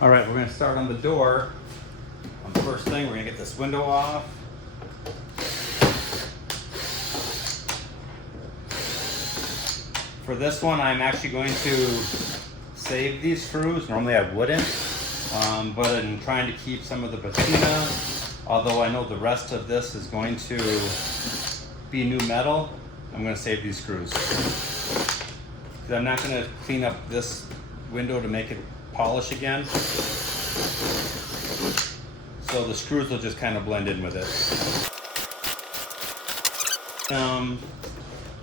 All right, we're gonna start on the door. First thing, we're gonna get this window off. For this one, I'm actually going to save these screws. Normally I wouldn't, but I'm trying to keep some of the patina, although I know the rest of this is going to be new metal. I'm gonna save these screws. Because I'm not gonna clean up this window to make it polish again. So the screws will just kind of blend in with it.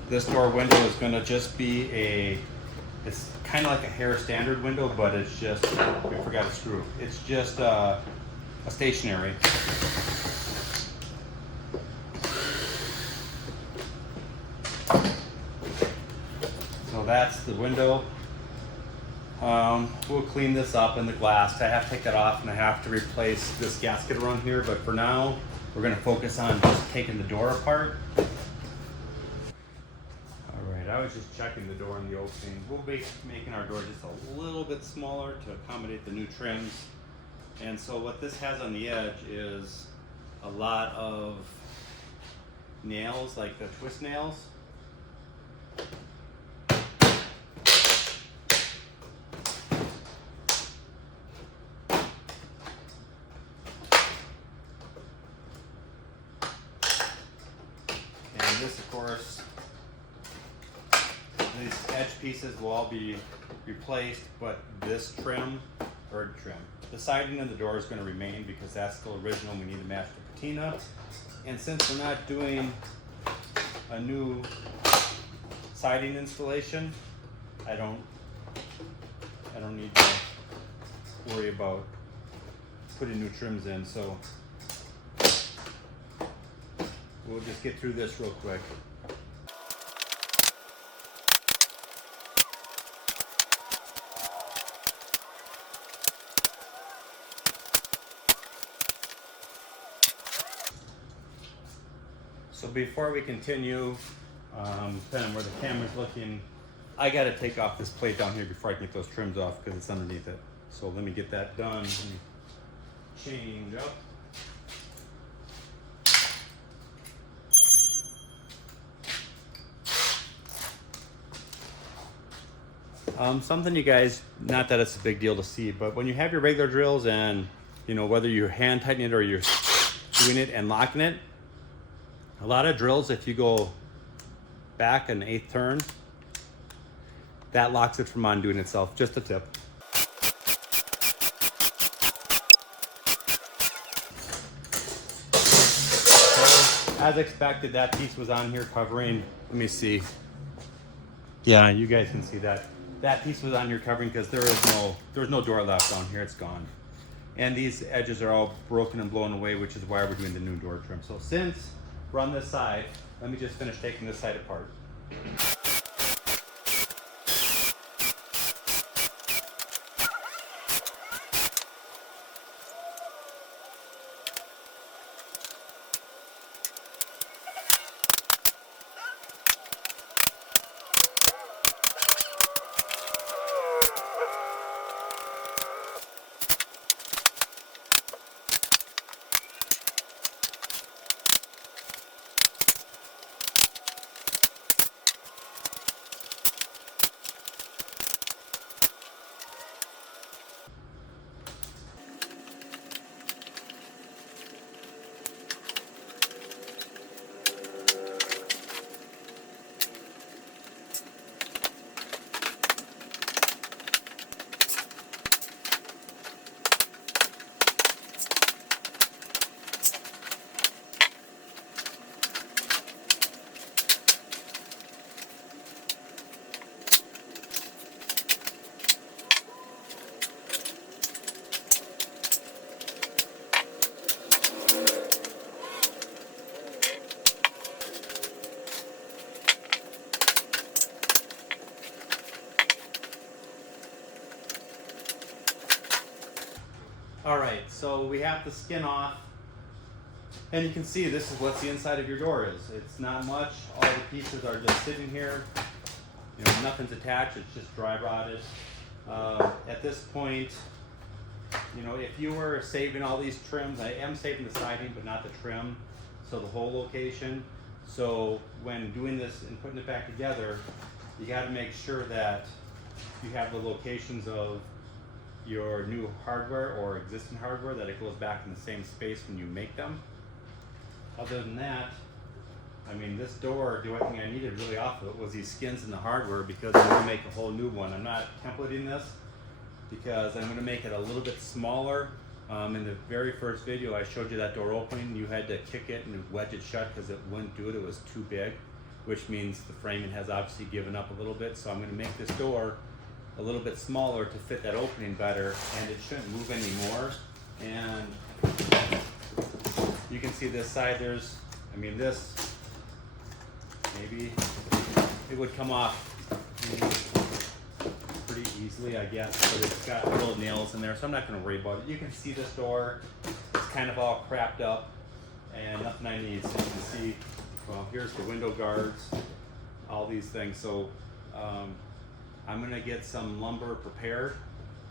This door window is going to just be it's kind of like a hair standard window, but it's just, we forgot a screw. It's just a stationary. So that's the window. We'll clean this up in the glass. I have to take that off and I have to replace this gasket around here, but for now, we're gonna focus on just taking the door apart. All right, I was just checking the door and the opening. We'll be making our door just a little bit smaller to accommodate the new trims. And so what this has on the edge is a lot of nails, like the twist nails. This, of course, these edge pieces will all be replaced, but this trim, the siding of the door is going to remain because that's still original. We need to match the patina. And since we're not doing a new siding installation, I don't need to worry about putting new trims in. So we'll just get through this real quick. So before we continue, depending on where the camera's looking, I gotta take off this plate down here before I can get those trims off because it's underneath it. So let me get that done. Let me change up. Something you guys, not that it's a big deal to see, but when you have your regular drills and, whether you're hand tightening it or you're doing it and locking it, a lot of drills, if you go back an eighth turn, that locks it from undoing itself. Just a tip. So, as expected, that piece was on here covering, let me see. Yeah, you guys can see that. That piece was on here covering because there's no door left on here, it's gone. And these edges are all broken and blown away, which is why we're doing the new door trim. So since we're on this side, let me just finish taking this side apart. All right, so we have the skin off, and you can see this is what the inside of your door is. It's not much. All the pieces are just sitting here. Nothing's attached. It's just dry rotted. At this point, you know, if you were saving all these trims, I am saving the siding, but not the trim, so the whole location. So when doing this and putting it back together, you got to make sure that you have the locations of your new hardware or existing hardware, that it goes back in the same space when you make them. Other than that, I mean, this door, the only thing I needed really off of it was these skins in the hardware, because I'm going to make a whole new one. I'm not templating this because I'm going to make it a little bit smaller. In the very first video I showed you that door opening, you had to kick it and wedge it shut because it wouldn't do it, it was too big, which means the framing has obviously given up a little bit. So I'm going to make this door a little bit smaller to fit that opening better, and it shouldn't move anymore. And you can see this side, there's, I mean, this, maybe it would come off pretty easily, I guess, but it's got little nails in there, so I'm not going to worry about it. You can see this door, it's kind of all crapped up and nothing I need. So you can see, well, here's the window guards, all these things. So I'm going to get some lumber prepared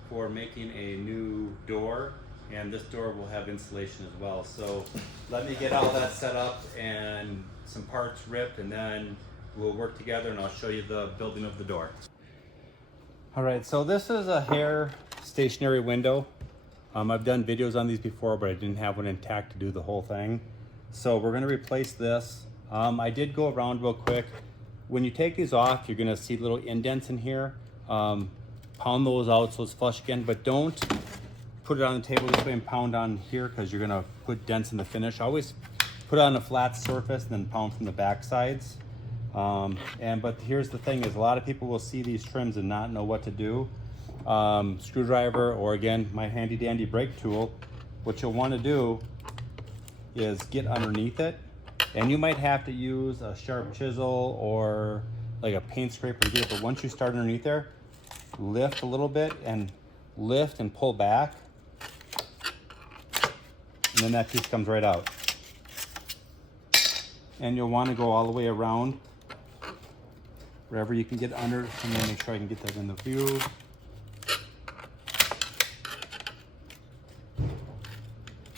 for making a new door, and this door will have insulation as well. So let me get all that set up and some parts ripped, and then we'll work together and I'll show you the building of the door. All right, so this is a hair stationary window. I've done videos on these before, but I didn't have one intact to do the whole thing. So we're gonna replace this. I did go around real quick. When you take these off, you're gonna see little indents in here. Pound those out so it's flush again, but don't put it on the table this way and pound on here, because you're gonna put dents in the finish. Always put it on a flat surface and then pound from the back sides. But here's the thing is, a lot of people will see these trims and not know what to do. Screwdriver, or again, my handy dandy brake tool, what you'll want to do is get underneath it, and you might have to use a sharp chisel or like a paint scraper to get it, but once you start underneath there, lift a little bit and lift and pull back, and then that piece comes right out. And you'll want to go all the way around wherever you can get under. Let me make sure I can get that in the view.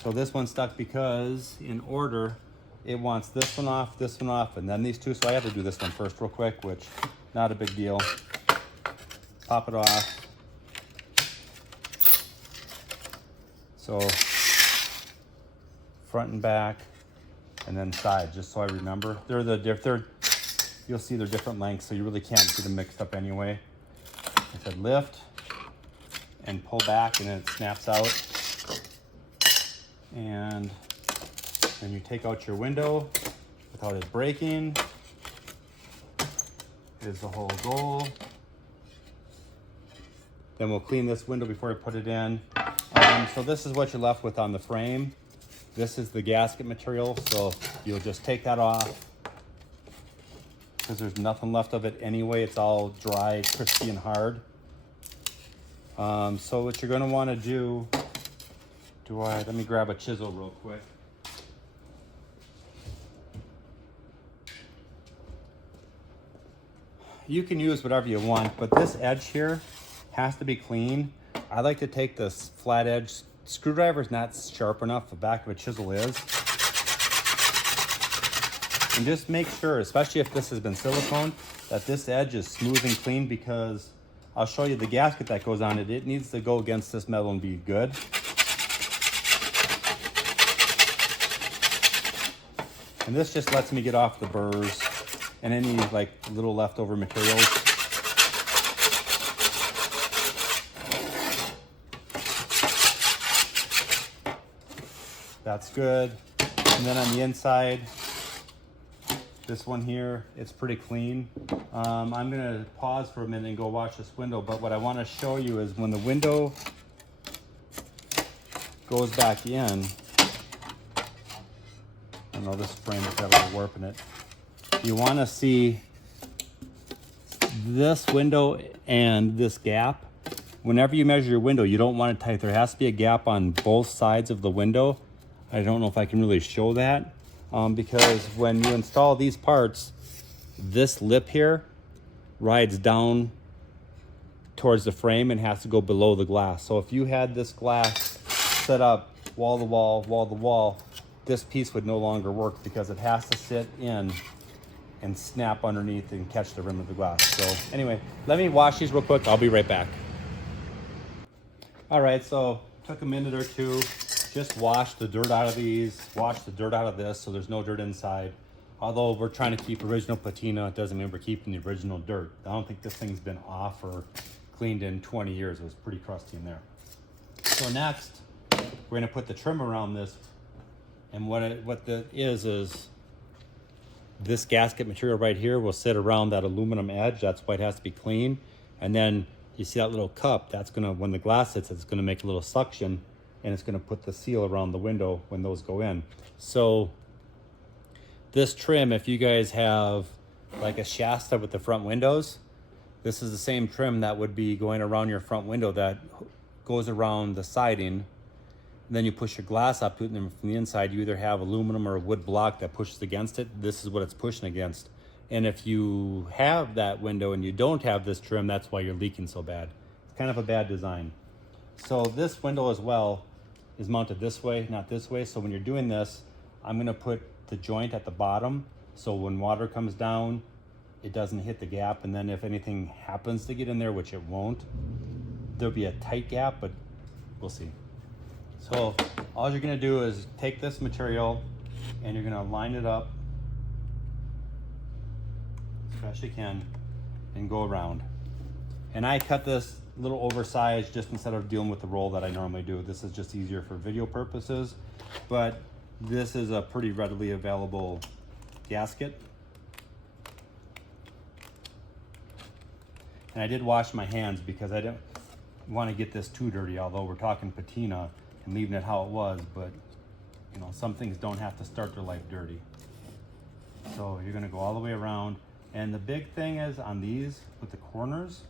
So this one's stuck because in order, it wants this one off, and then these two. So I have to do this one first real quick, which not a big deal. Pop it off. So front and back, and then side, just so I remember. You'll see they're different lengths, so you really can't see them mixed up anyway. I said lift and pull back, and then it snaps out. And then you take out your window without it breaking, is the whole goal. Then we'll clean this window before we put it in. So this is what you're left with on the frame. This is the gasket material, so you'll just take that off, because there's nothing left of it anyway. It's all dry, crispy, and hard. So what you're gonna wanna do, let me grab a chisel real quick. You can use whatever you want, but this edge here has to be clean. I like to take this flat edge. Screwdriver is not sharp enough, the back of a chisel is. And just make sure, especially if this has been silicone, that this edge is smooth and clean, because I'll show you the gasket that goes on it. It needs to go against this metal and be good. And this just lets me get off the burrs and any like little leftover materials. That's good. And then on the inside, this one here, it's pretty clean. I'm gonna pause for a minute and go wash this window, but what I wanna show you is when the window goes back in, I know this frame has got a little warp in it. You wanna see this window and this gap. Whenever you measure your window, you don't want it tight. There has to be a gap on both sides of the window. I don't know if I can really show that, because when you install these parts, this lip here rides down towards the frame and has to go below the glass. So if you had this glass set up wall to wall, wall to wall, this piece would no longer work because it has to sit in and snap underneath and catch the rim of the glass. So anyway, let me wash these real quick. I'll be right back. All right, so took a minute or two, just wash the dirt out of these, wash the dirt out of this so there's no dirt inside. Although we're trying to keep original patina, it doesn't mean we're keeping the original dirt. I don't think this thing's been off or cleaned in 20 years. It was pretty crusty in there. So next, we're gonna put the trim around this. And what that is this gasket material right here will sit around that aluminum edge. That's why it has to be clean. And then you see that little cup, that's gonna, when the glass hits, it's gonna make a little suction and it's gonna put the seal around the window when those go in. So this trim, if you guys have like a Shasta with the front windows, this is the same trim that would be going around your front window that goes around the siding. And then you push your glass up to it, and then from the inside you either have aluminum or a wood block that pushes against it. This is what it's pushing against. And if you have that window and you don't have this trim, that's why you're leaking so bad. It's kind of a bad design. So this window as well is mounted this way, not this way. So when you're doing this, I'm gonna put the joint at the bottom, so when water comes down, it doesn't hit the gap. And then if anything happens to get in there, which it won't, there'll be a tight gap, but we'll see. So all you're gonna do is take this material and you're gonna line it up as best you can and go around. And I cut this a little oversized just instead of dealing with the roll that I normally do. This is just easier for video purposes, but this is a pretty readily available gasket. And I did wash my hands because I didn't want to get this too dirty, although we're talking patina and leaving it how it was, but you know, some things don't have to start their life dirty. So you're gonna go all the way around. And the big thing is on these with the corners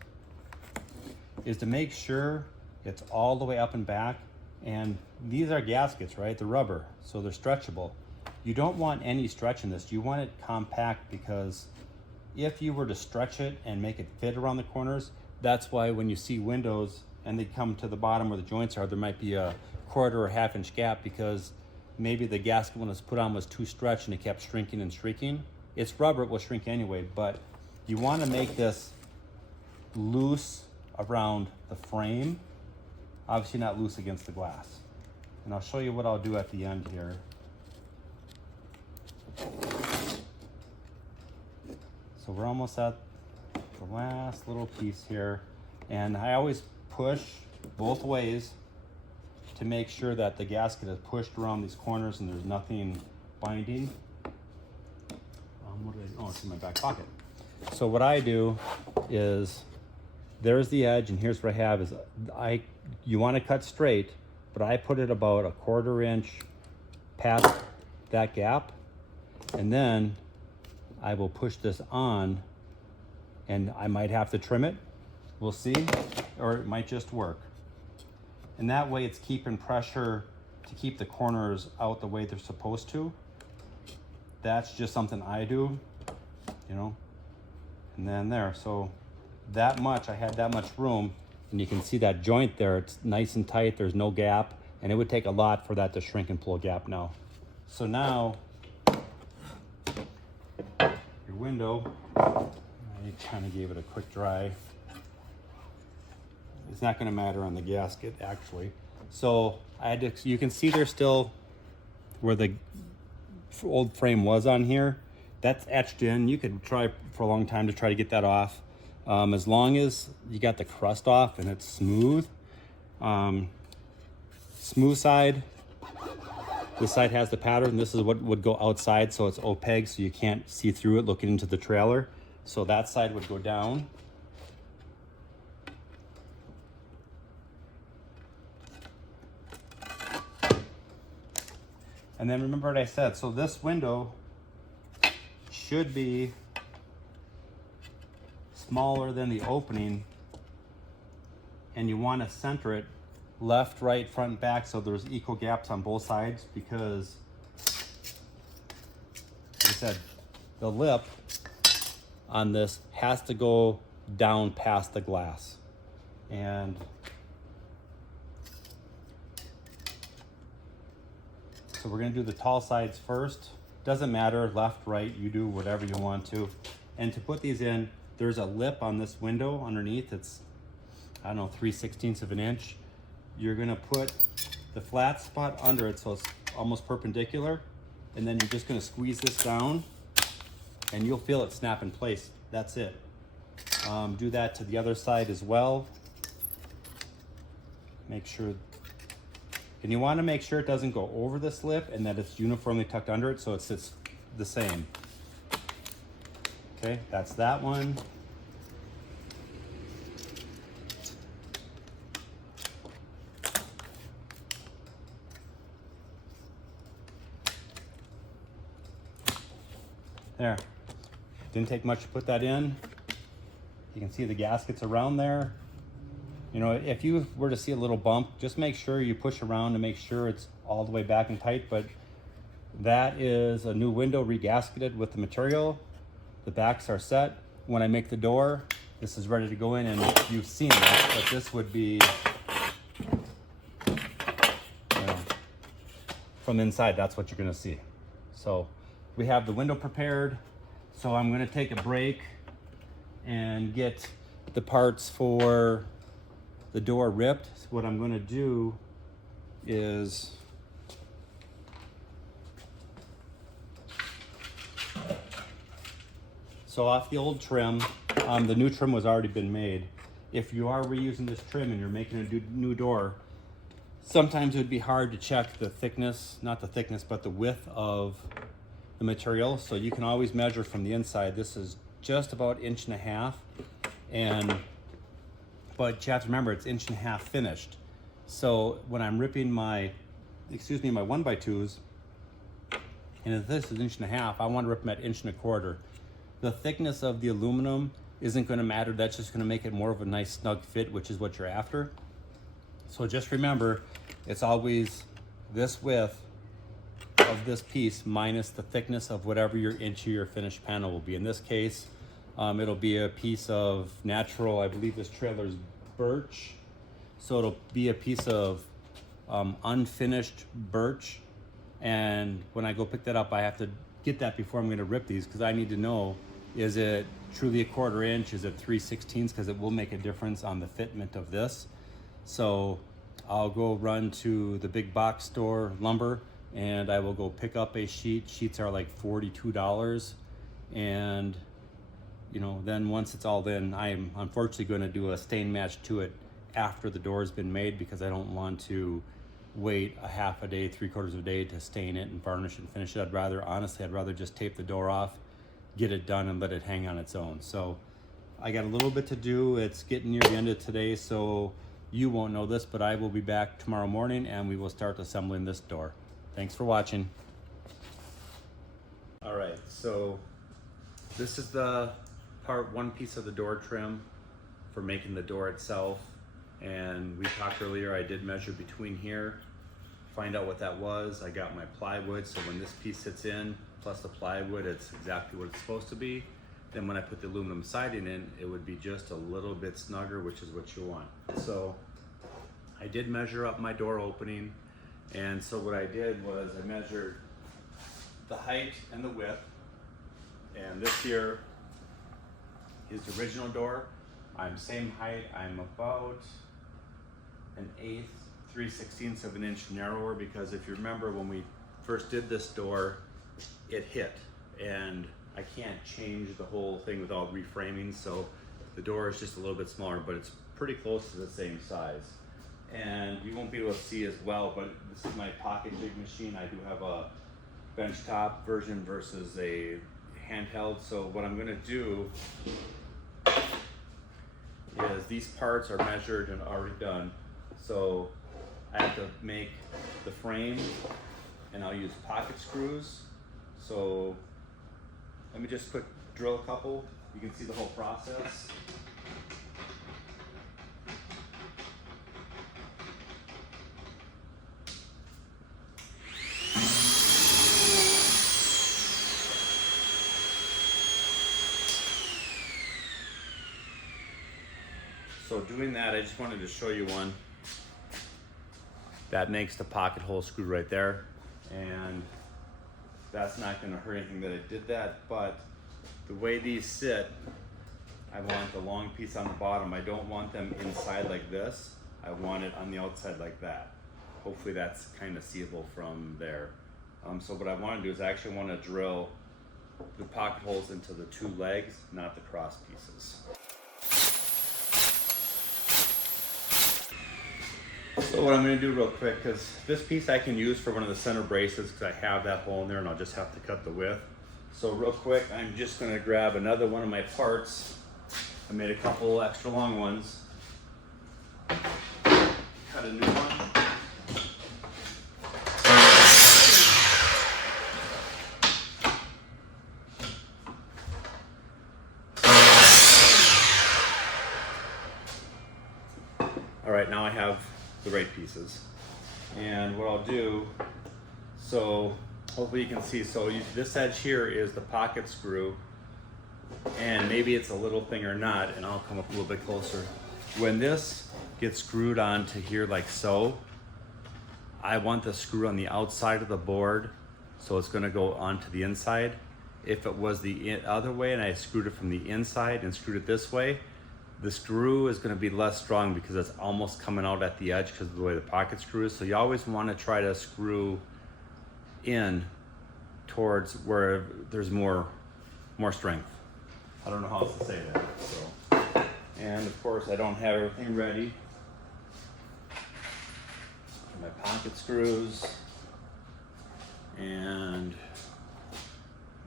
is to make sure it's all the way up and back. And these are gaskets, right? They're rubber, so they're stretchable. You don't want any stretch in this. You want it compact, because if you were to stretch it and make it fit around the corners, that's why when you see windows and they come to the bottom where the joints are, there might be a quarter or half-inch gap because maybe the gasket when it was put on was too stretched and it kept shrinking and shrinking. It's rubber, it will shrink anyway, but you want to make this loose around the frame. Obviously not loose against the glass. And I'll show you what I'll do at the end here. So we're almost at the last little piece here. And I always push both ways to make sure that the gasket is pushed around these corners and there's nothing binding. Oh, it's in my back pocket. So what I do is, there's the edge, and here's what I have is you want to cut straight, but I put it about a 1/4 inch past that gap, and then I will push this on, and I might have to trim it, we'll see, or it might just work. And that way it's keeping pressure to keep the corners out the way they're supposed to. That's just something I do, you know, and then there. So that much, I had that much room, and you can see that joint there, it's nice and tight, there's no gap, and it would take a lot for that to shrink and pull a gap now. So now, your window, I kind of gave it a quick dry. It's not gonna matter on the gasket, actually. So I had to, you can see there's still where the old frame was on here. That's etched in. You could try for a long time to try to get that off. As long as you got the crust off and it's smooth. Smooth side, this side has the pattern. This is what would go outside, so it's opaque, so you can't see through it looking into the trailer. So that side would go down. And then remember what I said, so this window should be smaller than the opening, and you want to center it left, right, front, and back so there's equal gaps on both sides, because like I said, the lip on this has to go down past the glass. And so we're gonna do the tall sides first. Doesn't matter, left, right, you do whatever you want to. And to put these in, there's a lip on this window underneath. It's, I don't know, 3/16 of an inch. You're gonna put the flat spot under it so it's almost perpendicular. And then you're just gonna squeeze this down and you'll feel it snap in place. That's it. Do that to the other side as well. Make sure, and you wanna make sure it doesn't go over this lip and that it's uniformly tucked under it so it sits the same. Okay, that's that one. There. Didn't take much to put that in. You can see the gaskets around there. You know, if you were to see a little bump, just make sure you push around to make sure it's all the way back and tight. But that is a new window regasketed with the material. The backs are set. When I make the door, this is ready to go in, and you've seen this, but this would be, you know, from inside, that's what you're gonna see. So we have the window prepared. So I'm gonna take a break and get the parts for the door ripped. So what I'm gonna do is so off the old trim, the new trim was already been made. If you are reusing this trim and you're making a new door, sometimes it would be hard to check the thickness, not the thickness, but the width of the material. So you can always measure from the inside. This is just about 1.5 inches, but you have to remember it's 1.5 inches finished. So when I'm ripping my 1x2s, and if this is 1.5 inches, I want to rip them at 1.25 inches. The thickness of the aluminum isn't going to matter. That's just going to make it more of a nice snug fit, which is what you're after. So just remember, it's always this width of this piece minus the thickness of whatever your interior finished panel will be. In this case, it'll be a piece of natural, I believe this trailer's birch. So it'll be a piece of unfinished birch. And when I go pick that up, I have to get that before I'm gonna rip these, because I need to know, is it truly 1/4 inch? Is it 3/16? Because it will make a difference on the fitment of this. So I'll go run to the big box store, lumber, and I will go pick up a sheet. Sheets are like $42. And you know, then once it's all in, I'm unfortunately gonna do a stain match to it after the door's been made, because I don't want to wait a half a day, 3/4 of a day to stain it and varnish and finish it. Honestly, I'd rather just tape the door off, get it done, and let it hang on its own. So I got a little bit to do. It's getting near the end of today, so you won't know this, but I will be back tomorrow morning and we will start assembling this door. Thanks for watching. All right, so this is the one piece of the door trim for making the door itself. And we talked earlier, I did measure between here, find out what that was. I got my plywood, so when this piece sits in, plus the plywood, it's exactly what it's supposed to be. Then when I put the aluminum siding in, it would be just a little bit snugger, which is what you want. So I did measure up my door opening. And so what I did was I measured the height and the width. And this here is the original door. I'm same height, I'm about 1/8, 3/16 of an inch narrower, because if you remember when we first did this door, it hit, and I can't change the whole thing without reframing, so the door is just a little bit smaller, but it's pretty close to the same size. And you won't be able to see as well, but this is my pocket jig machine. I do have a benchtop version versus a handheld. So what I'm gonna do is these parts are measured and already done. So I have to make the frame, and I'll use pocket screws. So let me just quick drill a couple. You can see the whole process. So doing that, I just wanted to show you one that makes the pocket hole screw right there. and that's not going to hurt anything that I did that. But the way these sit, I want the long piece on the bottom. I don't want them inside like this. I want it on the outside like that. Hopefully that's kind of seeable from there. So what I want to do is I actually want to drill the pocket holes into the two legs, not the cross pieces. So what I'm going to do real quick, because this piece I can use for one of the center braces because I have that hole in there and I'll just have to cut the width. So real quick, I'm just going to grab another one of my parts. I made a couple extra long ones. Cut a new one. All right, now I have the right pieces. And what I'll do, so hopefully you can see, so this edge here is the pocket screw, and maybe it's a little thing or not, and I'll come up a little bit closer. When this gets screwed onto here like so, I want the screw on the outside of the board, so it's gonna go onto the inside. If it was the other way and I screwed it from the inside and screwed it this way, the screw is going to be less strong because it's almost coming out at the edge because of the way the pocket screw is. So you always want to try to screw in towards where there's more strength. I don't know how else to say that. So, and of course I don't have everything ready. My pocket screws, and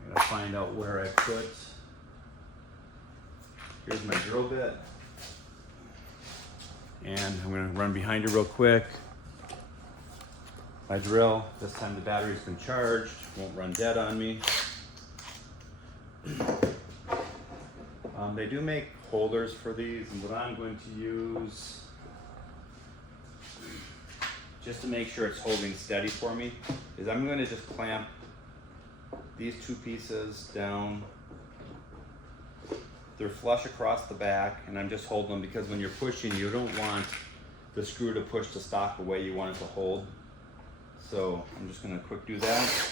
I gotta find out where I put. Here's my drill bit, and I'm gonna run behind you real quick. My drill, this time the battery's been charged, won't run dead on me. They do make holders for these, and what I'm going to use, just to make sure it's holding steady for me, is I'm going to just clamp these two pieces down. They're flush across the back, and I'm just holding them because when you're pushing, you don't want the screw to push the stock away. You want it to hold. So I'm just going to quick do that.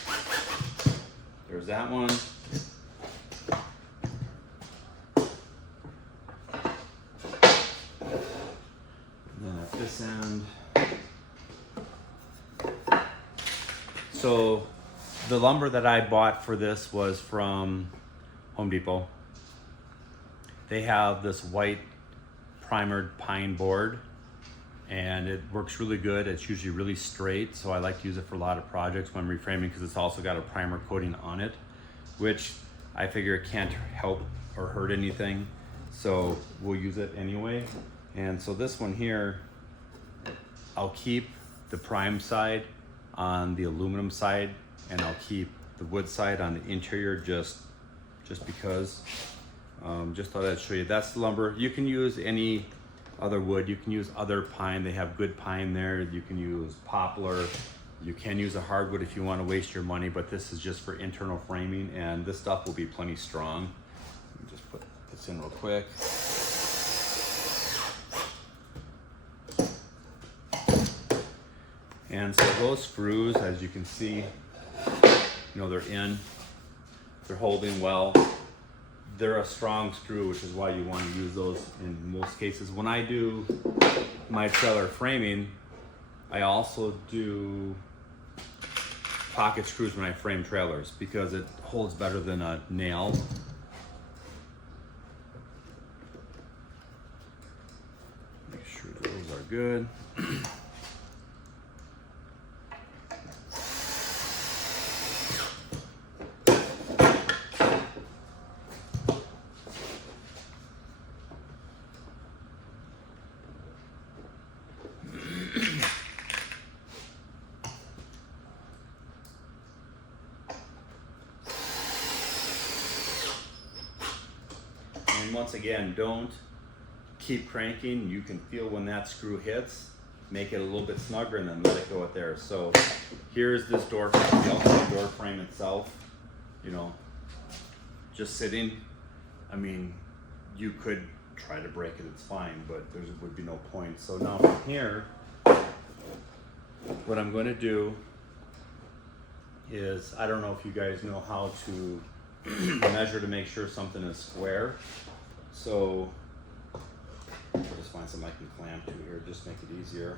There's that one. And then at this end. So the lumber that I bought for this was from Home Depot. They have this white primered pine board, and it works really good. It's usually really straight, so I like to use it for a lot of projects when I'm reframing because it's also got a primer coating on it, which I figure it can't help or hurt anything, so we'll use it anyway. And so this one here, I'll keep the prime side on the aluminum side, and I'll keep the wood side on the interior just because. Just thought I'd show you. That's the lumber. You can use any other wood. You can use other pine. They have good pine there. You can use poplar. You can use a hardwood if you want to waste your money, but this is just for internal framing, and this stuff will be plenty strong. Let me just put this in real quick. And so those screws, as you can see, they're in. They're holding well. They're a strong screw, which is why you want to use those in most cases. When I do my trailer framing, I also do pocket screws when I frame trailers because it holds better than a nail. Make sure those are good. And once again, don't keep cranking. You can feel when that screw hits, make it a little bit snugger and then let it go at there. So here's this door frame, the outside door frame itself, just sitting. I mean, you could try to break it, it's fine, but there would be no point. So now from here, what I'm going to do is, I don't know if you guys know how to measure to make sure something is square. So I'll just find something I can clamp to here, just make it easier.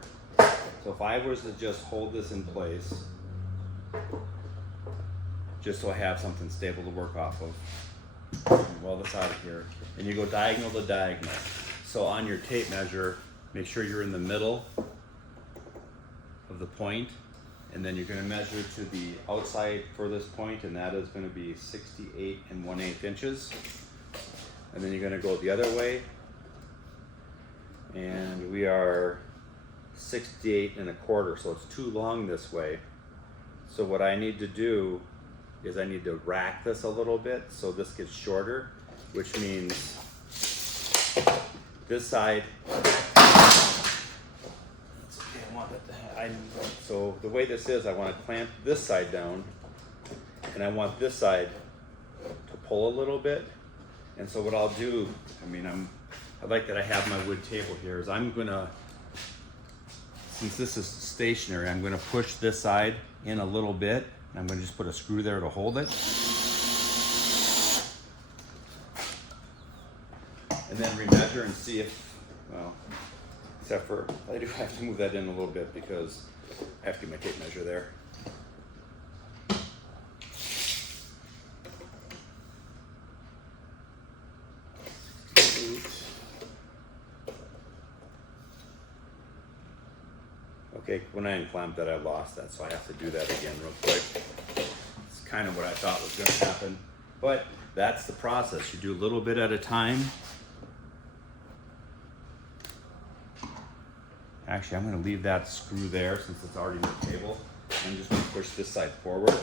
So if I was to just hold this in place, just so I have something stable to work off of, roll this out of here, and you go diagonal to diagonal. So on your tape measure, make sure you're in the middle of the point, and then you're going to measure to the outside furthest point, and that is going to be 68 1/8 inches. And then you're going to go the other way, and we are 68 1/4, so it's too long this way. So what I need to do is I need to rack this a little bit so this gets shorter, which means this side, so the way this is, I want to clamp this side down, and I want this side to pull a little bit. And so what I'll do, I like that I have my wood table here, is I'm gonna, since this is stationary, I'm gonna push this side in a little bit. I'm gonna just put a screw there to hold it. And then remeasure and see if, well, except for, I do have to move that in a little bit because I have to get my tape measure there. Okay, when I unclamped that, I lost that, so I have to do that again real quick. It's kind of what I thought was going to happen, but that's the process. You do a little bit at a time. Actually, I'm going to leave that screw there since it's already on the table. I'm just going to push this side forward.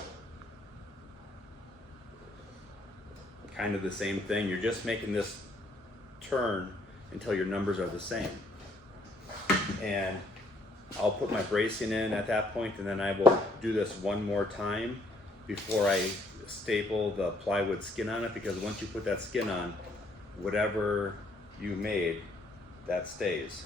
Kind of the same thing. You're just making this turn until your numbers are the same. And I'll put my bracing in at that point, and then I will do this one more time before I staple the plywood skin on it, because once you put that skin on, whatever you made, that stays.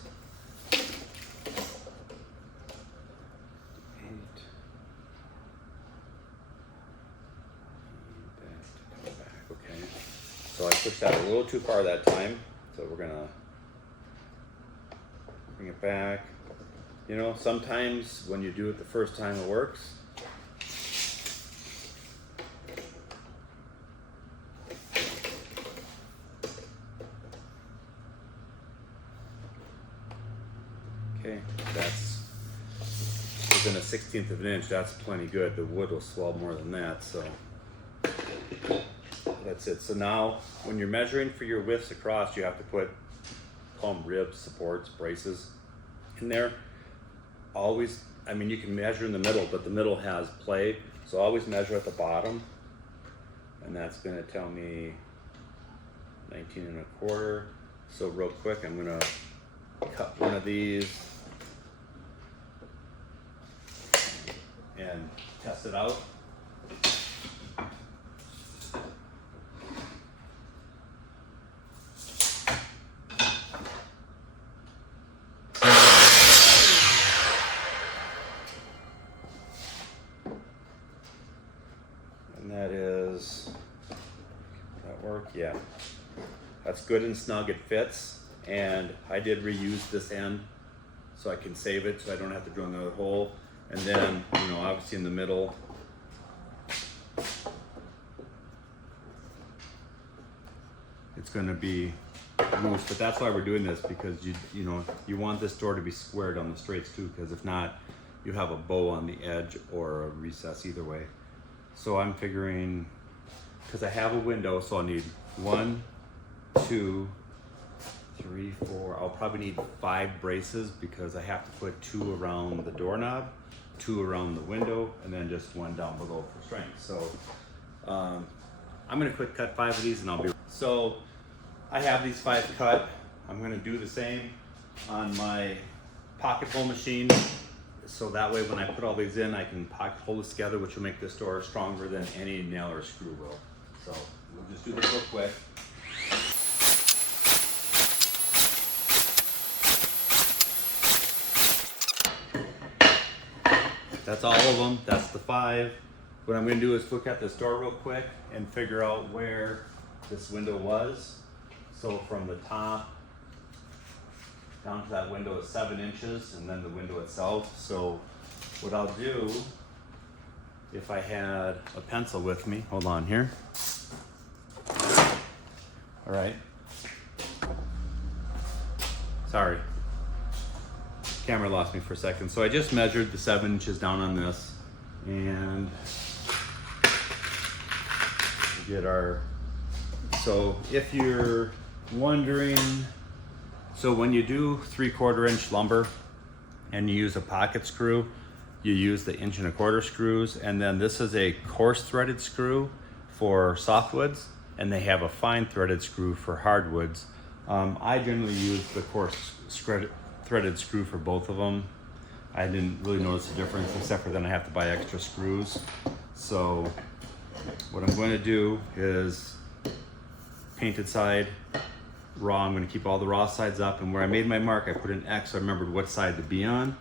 Okay, so I pushed that a little too far that time, so we're gonna bring it back. You know, sometimes when you do it the first time, it works. Okay, that's within a 1/16 of an inch. That's plenty good. The wood will swell more than that, so that's it. So now, when you're measuring for your widths across, you have to put, call them ribs, supports, braces in there. Always, you can measure in the middle, but the middle has play, so always measure at the bottom, and that's going to tell me 19 1/4. So real quick, I'm going to cut one of these and test it out. And that is, that work? Yeah. That's good and snug, it fits. And I did reuse this end so I can save it so I don't have to drill another hole. And then, obviously in the middle, it's gonna be loose, but that's why we're doing this, because you want this door to be squared on the straights too, because if not, you have a bow on the edge or a recess either way. So I'm figuring, because I have a window, so I'll need 1, 2, 3, 4. I'll probably need 5 braces because I have to put 2 around the doorknob, 2 around the window, and then just 1 down below for strength. So I'm gonna quick cut 5 of these and I'll be. So I have these 5 cut. I'm gonna do the same on my pocket hole machine. So that way when I put all these in, I can pocket hole this together, which will make this door stronger than any nail or screw will. So we'll just do this real quick. That's all of them. That's the 5. what I'm gonna do is look at this door real quick and figure out where this window was. So from the top down to that window is 7 inches, and then the window itself. So what I'll do, if I had a pencil with me, hold on here. All right. Sorry. Camera lost me for a second. So I just measured the 7 inches down on this, and get our, so if you're wondering, so when you do 3/4 inch lumber and you use a pocket screw, you use the 1 1/4 screws, and then this is a coarse threaded screw for softwoods, and they have a fine threaded screw for hardwoods. I generally use the coarse threaded screw for both of them. I didn't really notice the difference, except for then I have to buy extra screws. So what I'm going to do is painted side raw. I'm going to keep all the raw sides up, and where I made my mark I put an X so I remembered what side to be on.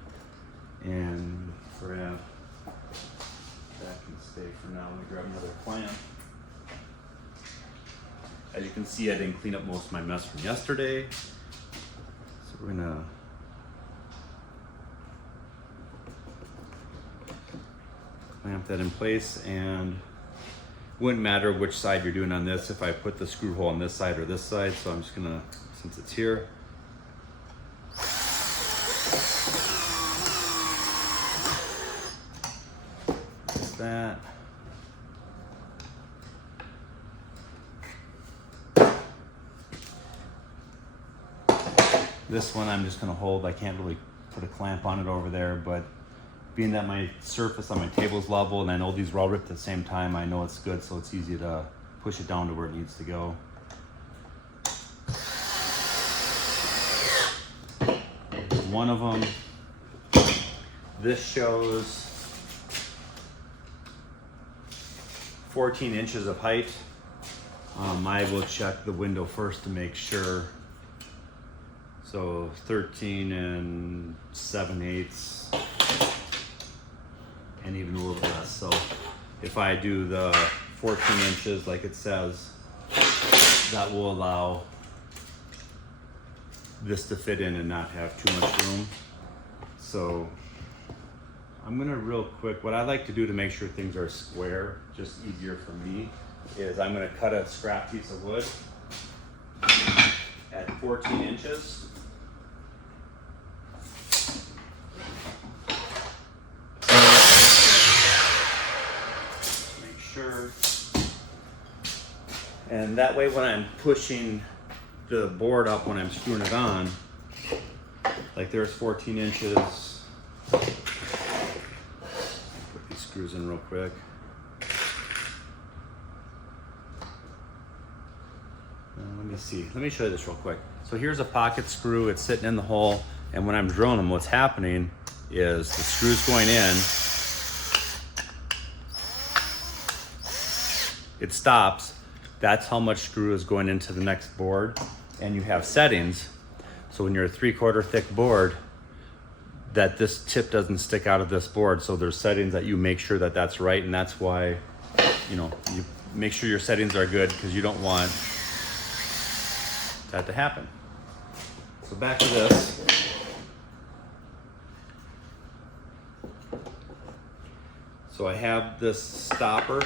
And grab that, can stay for now. Let me grab another clamp. As you can see, I didn't clean up most of my mess from yesterday, so we're gonna clamp that in place. And wouldn't matter which side you're doing on this if I put the screw hole on this side or this side, so I'm just gonna, since it's here, like that. This one I'm just gonna hold. I can't really put a clamp on it over there, but being that my surface on my table is level and I know these were all ripped at the same time, I know it's good, so it's easy to push it down to where it needs to go. One of them, this shows 14 inches of height. I will check the window first to make sure. So 13 7/8, and even a little less. So if I do the 14 inches like it says, that will allow this to fit in and not have too much room. So I'm gonna real quick, what I like to do to make sure things are square, just easier for me, is I'm gonna cut a scrap piece of wood at 14 inches. And that way when I'm pushing the board up, when I'm screwing it on, like there's 14 inches. Put these screws in real quick. Let me see, let me show you this real quick. So here's a pocket screw, it's sitting in the hole, and when I'm drilling them, what's happening is the screw's going in, it stops. That's how much screw is going into the next board. And you have settings. So when you're a 3/4 thick board, that this tip doesn't stick out of this board. So there's settings that you make sure that that's right. And that's why, you know, you make sure your settings are good, because you don't want that to happen. So back to this. So I have this stopper,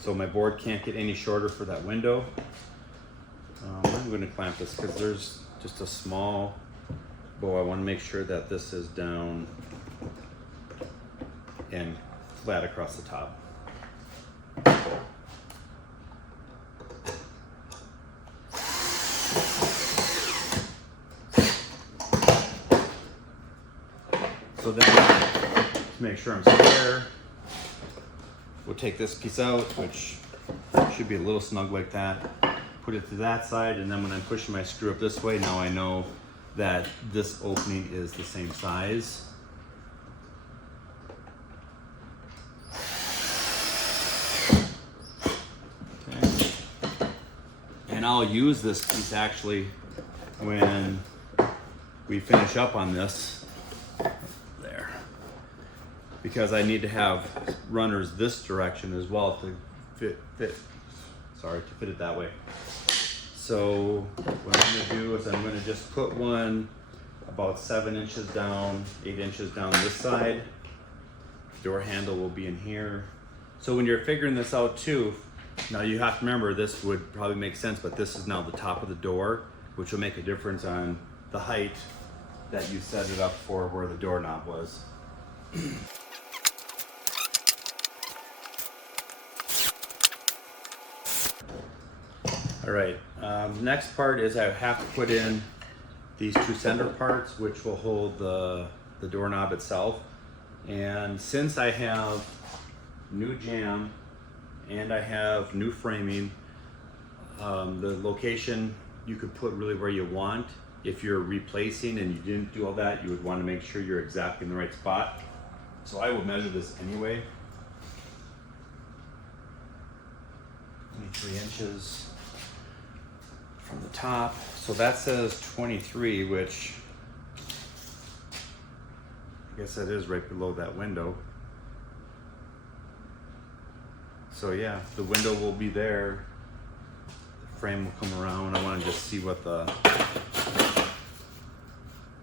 so my board can't get any shorter for that window. I'm going to clamp this because there's just a small bow. I want to make sure that this is down and flat across the top. So then, to make sure I'm square, we'll take this piece out, which should be a little snug like that. Put it to that side, and then when I'm pushing my screw up this way, now I know that this opening is the same size. Okay. And I'll use this piece actually when we finish up on this. There. because I need to have runners this direction as well to fit it that way. So what I'm gonna do is I'm gonna just put one about 7 inches down, 8 inches down this side. Door handle will be in here. So when you're figuring this out too, now you have to remember this would probably make sense, but this is now the top of the door, which will make a difference on the height that you set it up for where the doorknob was. All right, next part is I have to put in these 2 center parts, which will hold the doorknob itself. And since I have new jamb and I have new framing, the location you could put really where you want. If you're replacing and you didn't do all that, you would want to make sure you're exactly in the right spot. So I will measure this anyway. 23 inches from the top. So that says 23, which I guess that is right below that window. So yeah, the window will be there. The frame will come around. I want to just see what the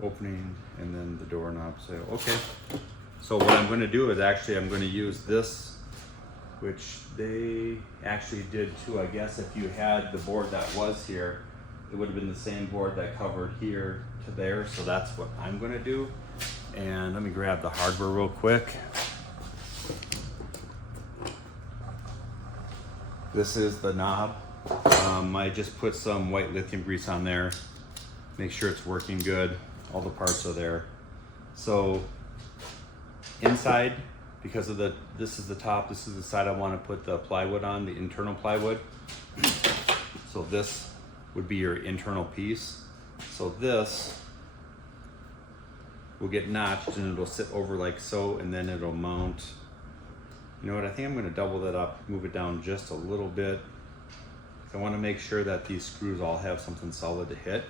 opening and then the doorknob. So okay. So what I'm going to do is actually I'm going to use this, which they actually did too. I guess if you had the board that was here, it would have been the same board that covered here to there. So that's what I'm going to do. And let me grab the hardware real quick. This is the knob. I just put some white lithium grease on there. Make sure it's working good. All the parts are there. So inside, because of this is the top, this is the side I want to put the plywood on, the internal plywood. So this would be your internal piece. So this will get notched and it'll sit over like so, and then it'll mount. You know what, I think I'm going to double that up, move it down just a little bit. I want to make sure that these screws all have something solid to hit.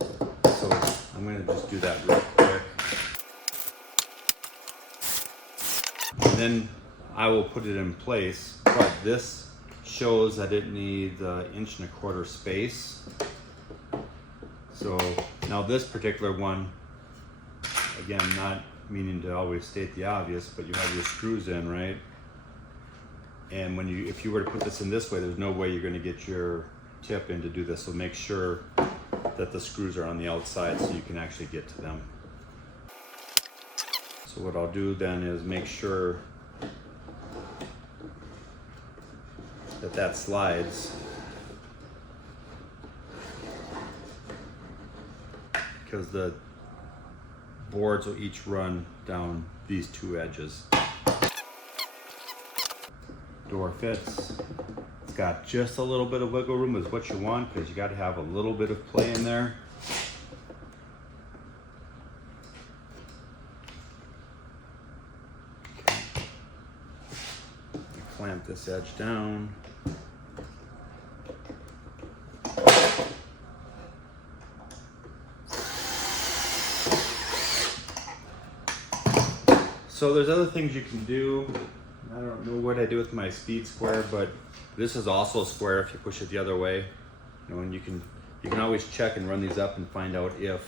So I'm going to just do that real quick. And then I will put it in place, but this shows that it needs 1.25 inches space. So now this particular one, again, not meaning to always state the obvious, but you have your screws in, right? And if you were to put this in this way, there's no way you're going to get your tip in to do this. So make sure that the screws are on the outside so you can actually get to them. So what I'll do then is make sure that that slides, because the boards will each run down these 2 edges. Door fits. It's got just a little bit of wiggle room is what you want, because you got to have a little bit of play in there. Okay. Clamp this edge down. So there's other things you can do. I don't know what I do with my speed square, but this is also a square if you push it the other way. You know, and you can always check and run these up and find out if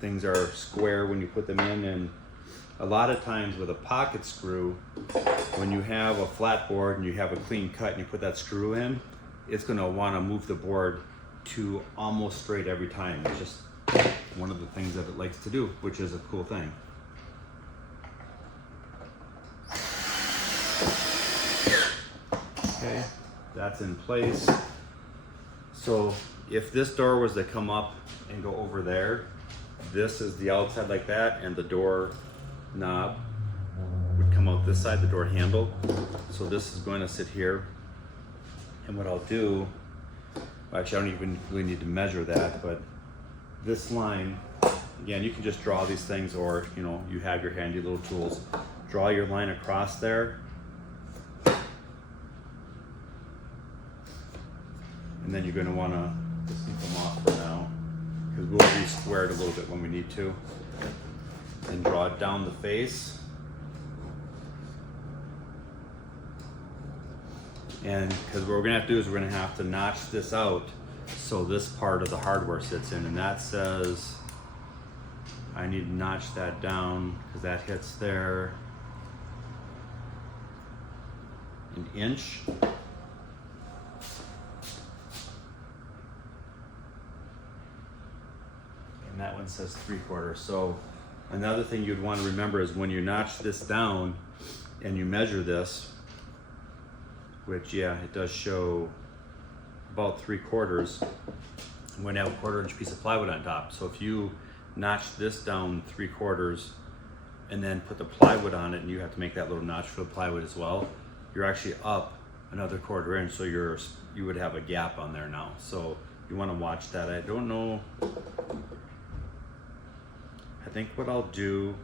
things are square when you put them in. And a lot of times with a pocket screw, when you have a flat board and you have a clean cut and you put that screw in, it's going to want to move the board to almost straight every time. It's just one of the things that it likes to do, which is a cool thing. Okay, that's in place. So if this door was to come up and go over there, this is the outside like that, and the door knob would come out this side, the door handle. So this is going to sit here. And what I'll do, actually I don't even really need to measure that, but this line, again, you can just draw these things, or you know, you have your handy little tools. Draw your line across there. And then you're going to want to just keep them off for now, because we'll re-square it a little bit when we need to. And draw it down the face. And because what we're gonna have to do is we're gonna have to notch this out so this part of the hardware sits in, and that says I need to notch that down because that hits there an inch. And that one says 3/4. So another thing you'd want to remember is when you notch this down and you measure this, which yeah, it does show about 3/4, I'm going to have a 1/4 inch piece of plywood on top. So if you notch this down 3/4 and then put the plywood on it, and you have to make that little notch for the plywood as well, you're actually up another 1/4 inch, so you would have a gap on there now. So you want to watch that. I don't know. I think what I'll do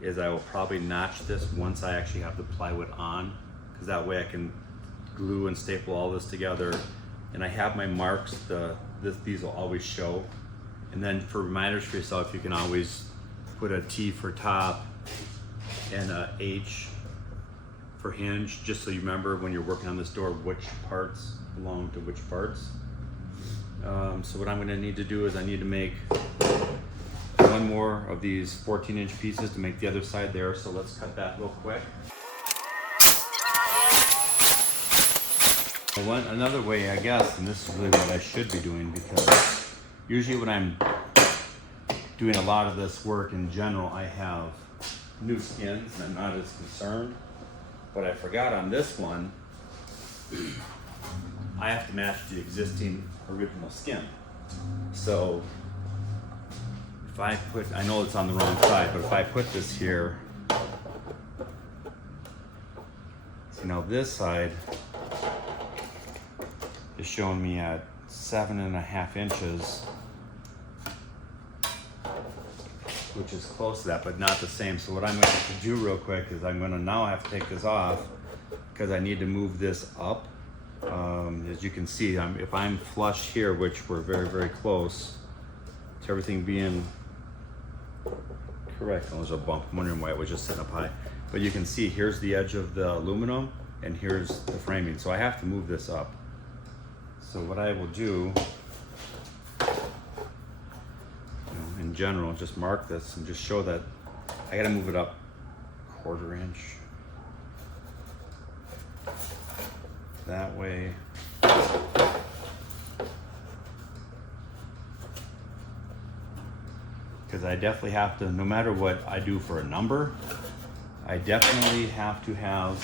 is I will probably notch this once I actually have the plywood on, because that way I can glue and staple all this together. And I have my marks, these will always show. And then for reminders for yourself, you can always put a T for top and a H for hinge, just so you remember when you're working on this door which parts belong to which parts. So what I'm gonna need to do is I need to make one more of these 14-inch pieces to make the other side there. So let's cut that real quick. Another way, I guess, and this is really what I should be doing, because usually when I'm doing a lot of this work in general, I have new skins and I'm not as concerned. But I forgot on this one, I have to match the existing original skin. So if I put, I know it's on the wrong side, but if I put this here, see now this side is showing me at 7.5 inches, which is close to that, but not the same. So what I'm going to have to do real quick is I'm going to now have to take this off because I need to move this up. As you can see, if I'm flush here, which we're very, very close to everything being correct. Oh, there's a bump. I'm wondering why it was just sitting up high. But you can see here's the edge of the aluminum and here's the framing. So I have to move this up. So what I will do, in general, just mark this and just show that I gotta move it up 1/4 inch. That way. Because I definitely have to, no matter what I do for a number, I definitely have to have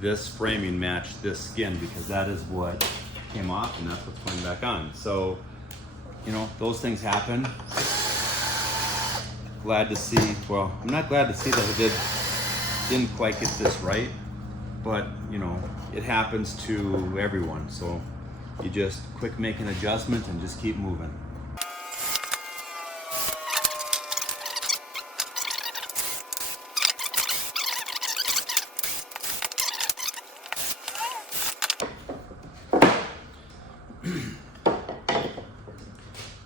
this framing match this skin, because that is what came off and that's what's going back on. So, you know, those things happen. Glad to see, well, I'm not glad to see that I didn't quite get this right, but you know, it happens to everyone. So you just quick make an adjustment and just keep moving.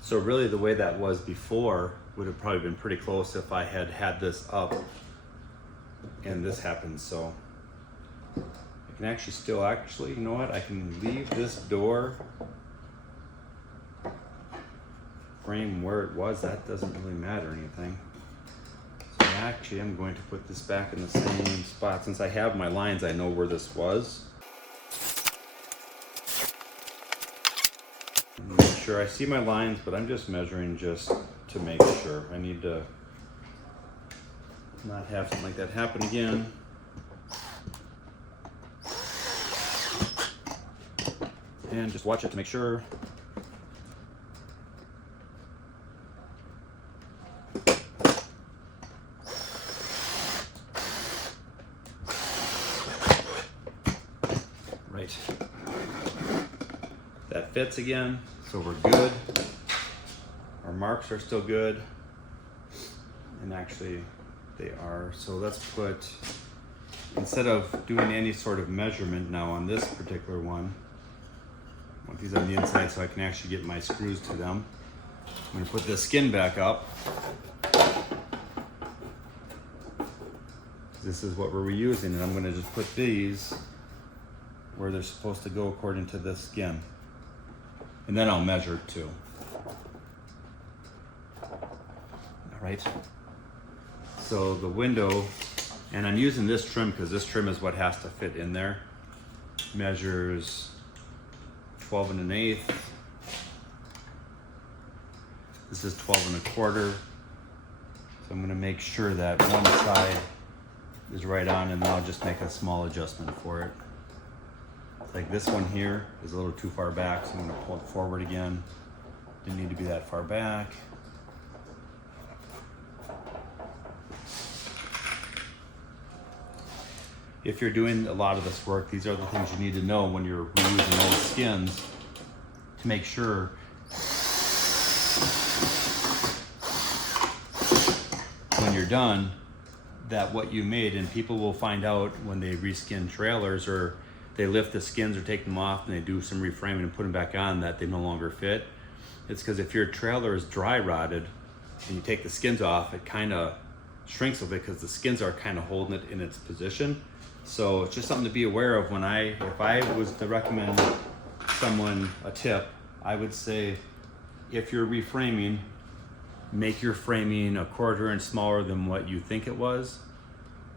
So really the way that was before would have probably been pretty close if I had had this up and this happened. So I can actually still, you know what? I can leave this door frame where it was. That doesn't really matter or anything. So actually I'm going to put this back in the same spot. Since I have my lines, I know where this was. Make sure I see my lines, but I'm just measuring just to make sure. I need to not have something like that happen again. And just watch it to make sure. Right. That fits again, so we're good. Our marks are still good. And actually they are. So let's put, instead of doing any sort of measurement now on this particular one, I want these on the inside so I can actually get my screws to them. I'm gonna put this skin back up. This is what we're reusing, and I'm gonna just put these where they're supposed to go according to this skin. And then I'll measure too. All right. So the window, and I'm using this trim because this trim is what has to fit in there. Measures 12 1/8. This is 12 1/4. So I'm gonna make sure that one side is right on, and then I'll just make a small adjustment for it. Like this one here is a little too far back, so I'm gonna pull it forward again. Didn't need to be that far back. If you're doing a lot of this work, these are the things you need to know when you're reusing old skins to make sure when you're done that what you made, and people will find out when they reskin trailers or they lift the skins or take them off and they do some reframing and put them back on, that they no longer fit. It's because if your trailer is dry rotted and you take the skins off, it kind of shrinks a bit because the skins are kind of holding it in its position. So it's just something to be aware of. If I was to recommend someone a tip, I would say if you're reframing, make your framing a 1/4 inch smaller than what you think it was,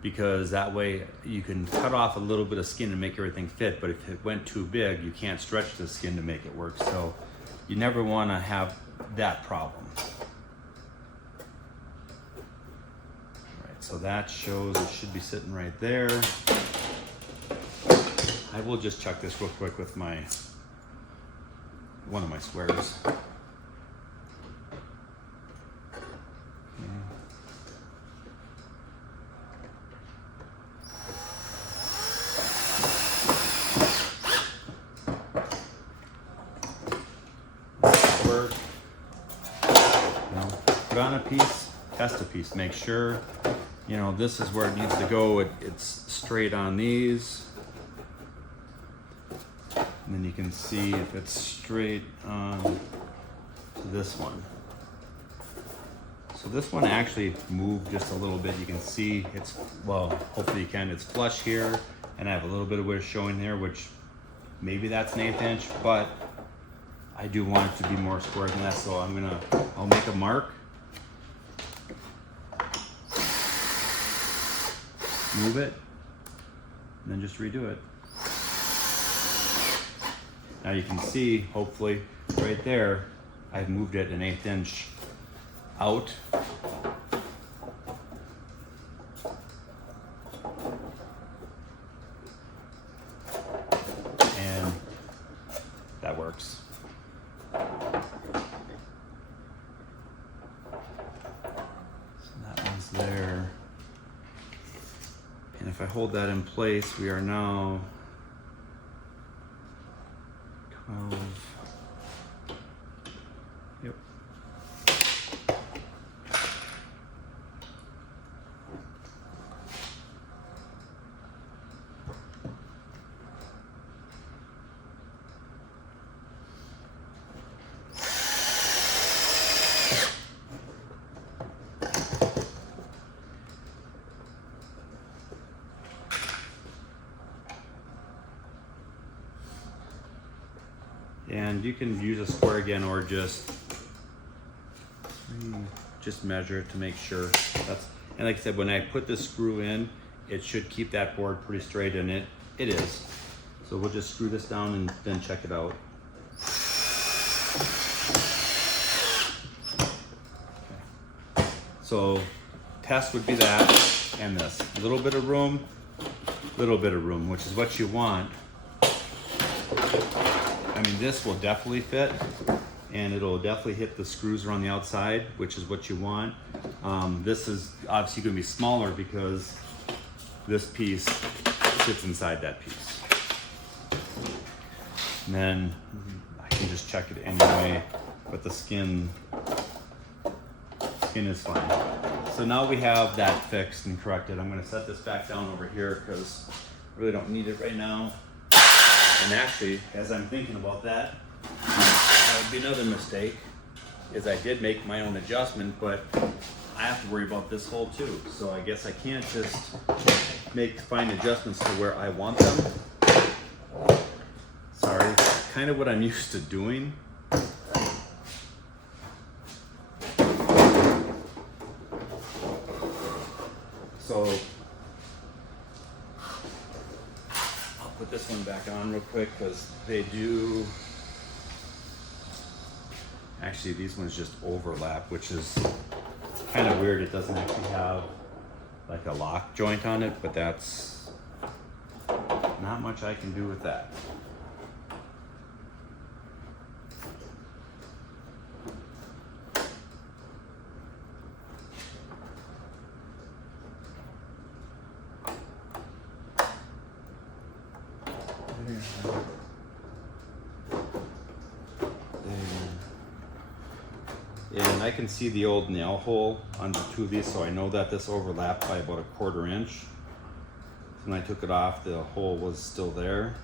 because that way you can cut off a little bit of skin and make everything fit. But if it went too big, you can't stretch the skin to make it work. So you never want to have that problem. So that shows it should be sitting right there. I will just check this real quick with one of my squares. Work. Put on a piece, test a piece, make sure this is where it needs to go. It's straight on these. And then you can see if it's straight on to this one. So this one actually moved just a little bit. You can see hopefully you can. It's flush here, and I have a little bit of width showing there, which maybe that's an 1/8 inch, but I do want it to be more square than that. So I'll make a mark. Move it, and then just redo it. Now you can see, hopefully, right there, I've moved it an 1/8 inch out. And that works. So that one's there. And if I hold that in place, we are now 12. Yep. And you can use a square again, or just measure it to make sure and like I said, when I put this screw in, it should keep that board pretty straight, and it is. So we'll just screw this down and then check it out. Okay. So test would be that and this. A little bit of room, which is what you want. I mean, this will definitely fit, and it'll definitely hit the screws around the outside, which is what you want. This is obviously going to be smaller because this piece sits inside that piece. And then I can just check it anyway, but the skin is fine. So now we have that fixed and corrected. I'm going to set this back down over here because I really don't need it right now. And actually, as I'm thinking about that would be another mistake, is I did make my own adjustment, but I have to worry about this hole too. So I guess I can't just find adjustments to where I want them. kind of what I'm used to doing. So I'll put this one back on real quick because they do, actually these ones just overlap, which is kind of weird. It doesn't actually have like a lock joint on it, but that's not much I can do with that. And I can see the old nail hole on the two of these, so I know that this overlapped by about 1/4 inch. When I took it off, the hole was still there.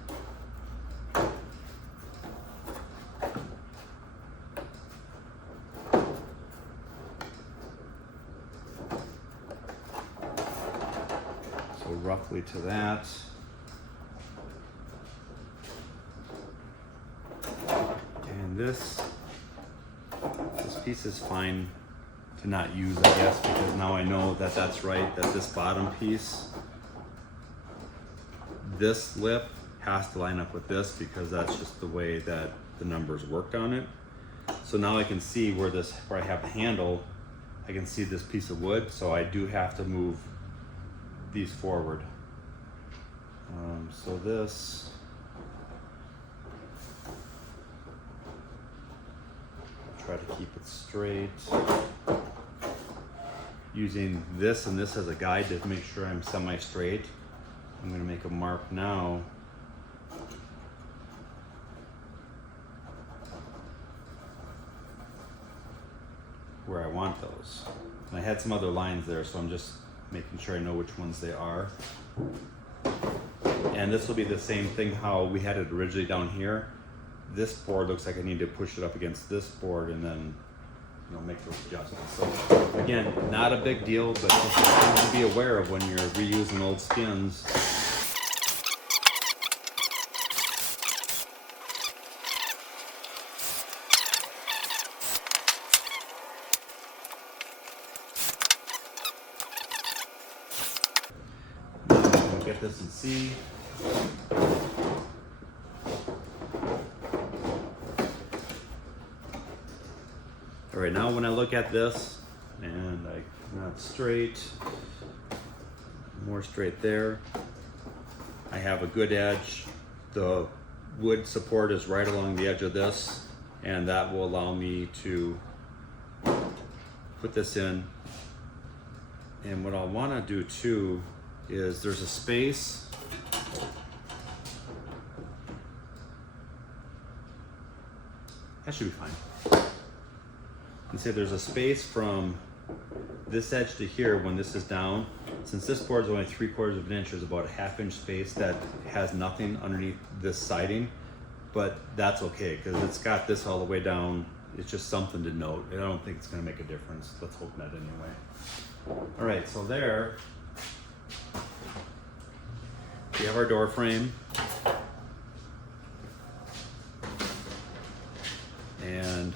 So roughly to that. And this piece is fine to not use, I guess, because now I know that that's right, that this bottom piece, this lip has to line up with this because that's just the way that the numbers worked on it. So now I can see where I have the handle, I can see this piece of wood, so I do have to move these forward. So this, try to keep it straight. Using this and this as a guide to make sure I'm semi-straight. I'm going to make a mark now. Where I want those. And I had some other lines there, so I'm just making sure I know which ones they are. And this will be the same thing how we had it originally down here. This board looks like I need to push it up against this board and then, you know, make those adjustments. So again, not a big deal, but just something to be aware of when you're reusing old skins. Now we'll get this in C. All right, now when I look at this and I come out straight, more straight there, I have a good edge. The wood support is right along the edge of this, and that will allow me to put this in. And what I'll want to do too is there's a space. That should be fine. And say there's a space from this edge to here when this is down. Since this board is only 3/4 of an inch, there's about a 1/2 inch space that has nothing underneath this siding, but that's okay because it's got this all the way down. It's just something to note. I don't think it's going to make a difference. Let's hope not anyway. All right, so there we have our door frame. And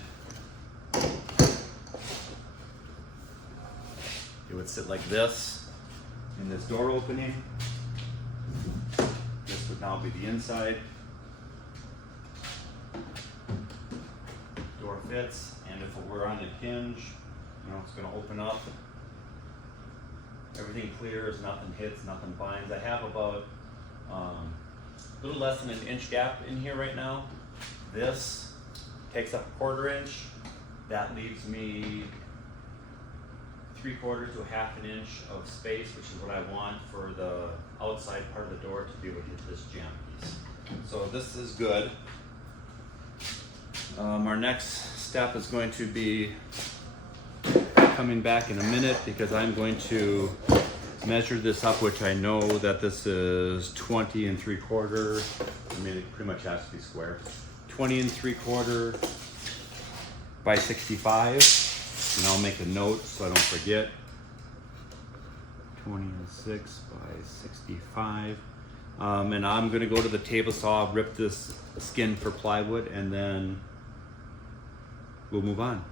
it would sit like this in this door opening. This would now be the inside. Door fits, and if it were on a hinge, you know, it's going to open up. Everything clears, nothing hits, nothing binds. I have about a little less than an inch gap in here right now. This takes up 1/4 inch. That leaves me 3/4 to 1/2 inch of space, which is what I want for the outside part of the door to be able to hit this jamb piece. So this is good. Our next step is going to be coming back in a minute because I'm going to measure this up, which I know that this is 20 3/4. I mean, it pretty much has to be square. 20 3/4 by 65. And I'll make a note so I don't forget. 26 by 65. And I'm gonna go to the table saw, rip this skin for plywood, and then we'll move on.